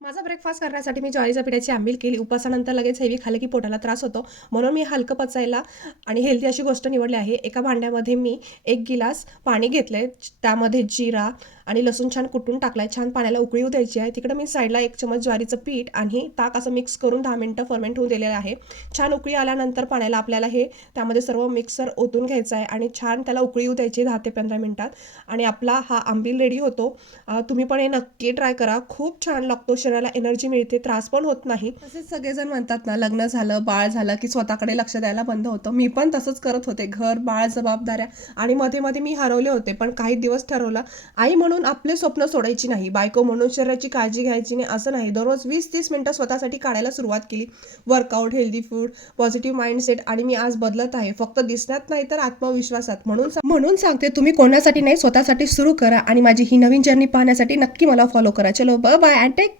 माझा ब्रेकफास्ट करण्यासाठी मी ज्वारीच्या पिठाची आंबील केली. उपवासानंतर लगेच हेवी खाल्लं की पोटाला त्रास होतो. म्हणून मी हलकं पचायला आणि हेल्दी अशी गोष्ट निवडली आहे. एका भांड्यामध्ये मी 1 गिलास पाणी घेतलंय. त्यामध्ये जिरा आणि लसूण छान कुटून टाकलाय. छान पाण्याला उकळी येऊ द्यायची आहे. तिकडे मी साईडला 1 चमच ज्वारीचं पीठ आणि ताक असं मिक्स करून 10 मिनिटं फर्मेंट होऊन दिलेलं आहे. छान उकळी आल्यानंतर पाण्याला आपल्याला हे त्यामध्ये सर्व मिक्सर ओतून घ्यायचं आहे आणि छान त्याला उकळी येऊ द्यायची 10 ते 15 मिनिटात आणि आपला हा आंबील रेडी होतो. तुम्ही पण हे नक्की ट्राय करा. खूप छान लागतो. शरीराला एनर्जी मिळते, त्रास पण होत नाही. तसेच सगळेजण म्हणतात ना, लग्न झालं, बाळ झालं की स्वतःकडे लक्ष द्यायला बंद होतं. मी पण तसंच करत होते. घर, बाळ, जबाबदाऱ्या आणि मध्ये-मध्ये मी हरवले होते. पण काही दिवस ठरवलं, आई म्हणून आपले स्वप्न सोडायची नाही, बायको म्हणून शरीराची काळजी घ्यायची नाही, असं नाही. दररोज 20-30 मिनिटं स्वतःसाठी काढायला सुरुवात केली. Workout, healthy food, positive mindset आणि मी आज बदलत आहे. फक्त दिसण्यात नाही तर आत्मविश्वासात. म्हणून सांगते, तुम्ही कोणासाठी नाही, स्वतःसाठी सुरू करा आणि माझी ही नवीन जर्नी पाहण्यासाठी नक्की मला फॉलो करा. चलो, बाय बाय अँड टेक